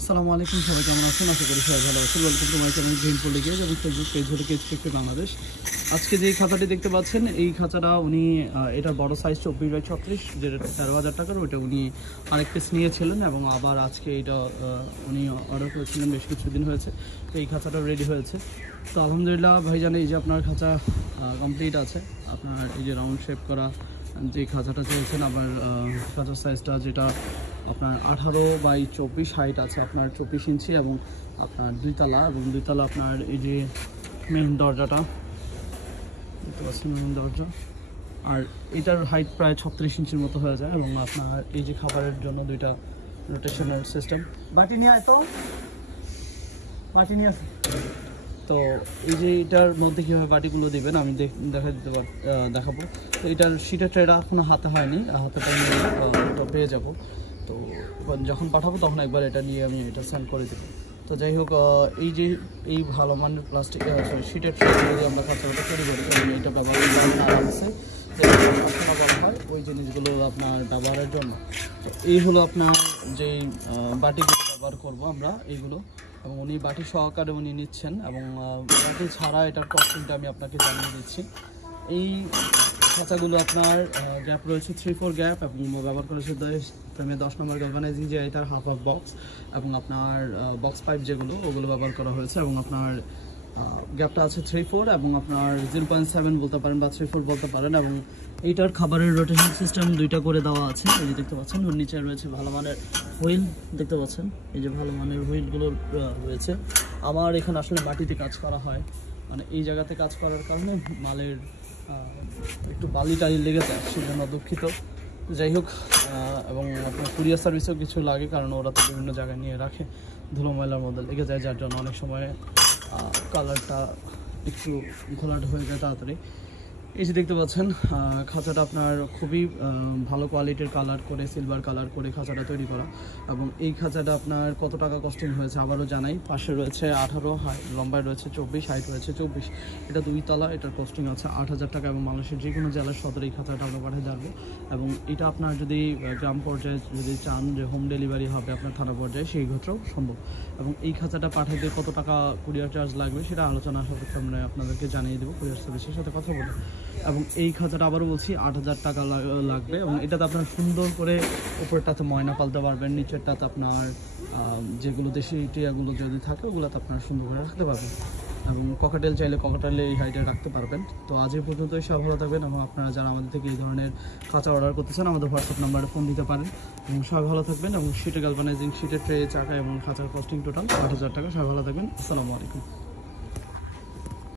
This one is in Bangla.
আসসালামু আলাইকুম, সবাই কেমন আছেন? আশা করি সবাই ভালো আছেন। Welcome to my channel green poly gauge এবং ফেসবুক পেজ হলো কেজ ফ্যাক্টরি বাংলাদেশ। আজকে যে খাঁচাটি দেখতে পাচ্ছেন, এই খাঁচাটা উনি এটার বড় সাইজ 24x36, যেটা 13,000 টাকার, ওইটা উনি আরেক পিস নিয়েছিলেন এবং আবার আজকে এটা উনি অর্ডার করেছিলেন, বেশ কিছুদিন হয়েছে। তো এই খাঁচাটা রেডি হয়েছে। তো আলহামদুলিল্লাহ ভাইজান, এই যে আপনার খাঁচা কমপ্লিট আছে। আপনার এই যে রাউন্ড শেপ করা যে খাঁচাটা চেয়েছেন, আবার খাঁচার সাইজটা যেটা আপনার 18x24 হাইট আছে, আপনার 24 ইঞ্চি এবং আপনার দুইতলা, এবং দুইতলা আপনার এই যে মেন দরজাটা দেখতে পাচ্ছেন, মেন দরজা। আর এটার হাইট প্রায় 36 ইঞ্চির মতো হয়ে যায়। এবং আপনার এই যে খাবারের জন্য দুইটা রোটেশনাল সিস্টেম। বাটি নিয়ে আয় তো, বাটি নিয়ে আসো। তো এই যে এটার মধ্যে কীভাবে বাটিগুলো দেবেন আমি দেখাবো। তো এটার শীটের ট্রেটা এখনো হাতে হয়নি, হাতে পাইনি, তো পেয়ে যাবো। তো যখন পাঠাবো তখন একবার এটা নিয়ে আমি এটা সেন্ড করে দেবো। তো যাই হোক, এই যে এই ভালো মানের প্লাস্টিক শীটের ট্রে যদি আমরা খাঁচাটা তৈরি করি, এটা ব্যবহার আরামসে করা হয় ওই জিনিসগুলো আপনার ব্যবহারের জন্য। তো এই হলো আপনার যেই বাটিগুলো ব্যবহার করব আমরা এইগুলো, এবং উনি বাটি সহকারে উনি নিচ্ছেন, এবং বাটি ছাড়া এটার কস্টিংটা আমি আপনাকে জানিয়ে দিচ্ছি। এই খাঁচাগুলো আপনার গ্যাপ রয়েছে 3-4 গ্যাপ, এবং ব্যবহার করেছে 10 নম্বর গালভানাইজিং, যে এটার হাফ অফ বক্স, এবং আপনার বক্স পাইপ যেগুলো ওগুলো ব্যবহার করা হয়েছে। এবং আপনার গ্যাপটা আছে 3-4, এবং আপনার 0.7 বলতে পারেন বা 3-4 বলতে পারেন। এবং এইটার খাবারের রোটেশন সিস্টেম দুইটা করে দেওয়া আছে, এই যে দেখতে পাচ্ছেন। ওর নিচে রয়েছে ভালো মানের হুইল, দেখতে পাচ্ছেন এই যে ভালো মানের হুইলগুলো রয়েছে। আমার এখানে আসলে মাটিতে কাজ করা হয়, মানে এই জায়গাতে কাজ করার কারণে মালের একটু বালি টালি লেগে যায়, সেজন্য দুঃখিত। যাই হোক, এবং আপনার কুরিয়ার সার্ভিসও কিছু লাগে, কারণ ওরা তো বিভিন্ন জায়গায় নিয়ে রাখে, ধুলো ময়লার মধ্যে লেগে যায়, যার জন্য অনেক সময় কালারটা একটু ঘোলাট হয়ে যায় তাড়াতাড়ি। এই যে দেখতে পাচ্ছেন, খাঁচাটা আপনার খুবই ভালো কোয়ালিটির কালার করে, সিলভার কালার করে খাঁচাটা তৈরি করা। এবং এই খাঁচাটা আপনার কত টাকা কস্টিং হয়েছে আবারও জানাই। পাশে রয়েছে 18, লম্বায় রয়েছে 24, হাইট রয়েছে 24। এটা দুইতলা, এটার কস্টিং আছে 8,000 টাকা, এবং বাংলাদেশের যে কোনো জেলার সদরে এই খাঁচাটা আমরা পাঠিয়ে দেবো। এবং এটা আপনার যদি গ্রাম পর্যায়ে যদি চান যে হোম ডেলিভারি হবে আপনার থানা পর্যায়ে, সেই ক্ষেত্রেও সম্ভব। এবং এই খাঁচাটা পাঠাইতে কত টাকা কুরিয়ার চার্জ লাগবে সেটা আলোচনা সাপেক্ষে আমরা আপনাদেরকে জানিয়ে দেবো কুরিয়ার সার্ভিসের সাথে কথা বলে। এবং এই খাঁচাটা আবারও বলছি 8,000 টাকা লাগবে। এবং এটাতে আপনার সুন্দর করে উপরটাতে ময়না পালতে পারবেন, নিচেরটাতে আপনার যেগুলো দেশি টিয়াগুলো যদি থাকে ওগুলোতে আপনার সুন্দর করে রাখতে পারবেন। এবং ককাটেল চাইলে ককাটেলে এই হাইটে রাখতে পারবেন। তো আজ এই পর্যন্তই, সব ভালো থাকবেন। এবং আপনারা যারা আমাদের থেকে এই ধরনের খাঁচা অর্ডার করতে চান আমাদের হোয়াটসঅ্যাপ নাম্বারে ফোন দিতে পারেন। এবং সব ভালো থাকবেন। এবং শীটে গালভানাইজিং, শীটের ট্রে, চাকা এবং খাঁচার কস্টিং টোটাল 8,000 টাকা। সব ভালো থাকবেন। আসসালামু আলাইকুম।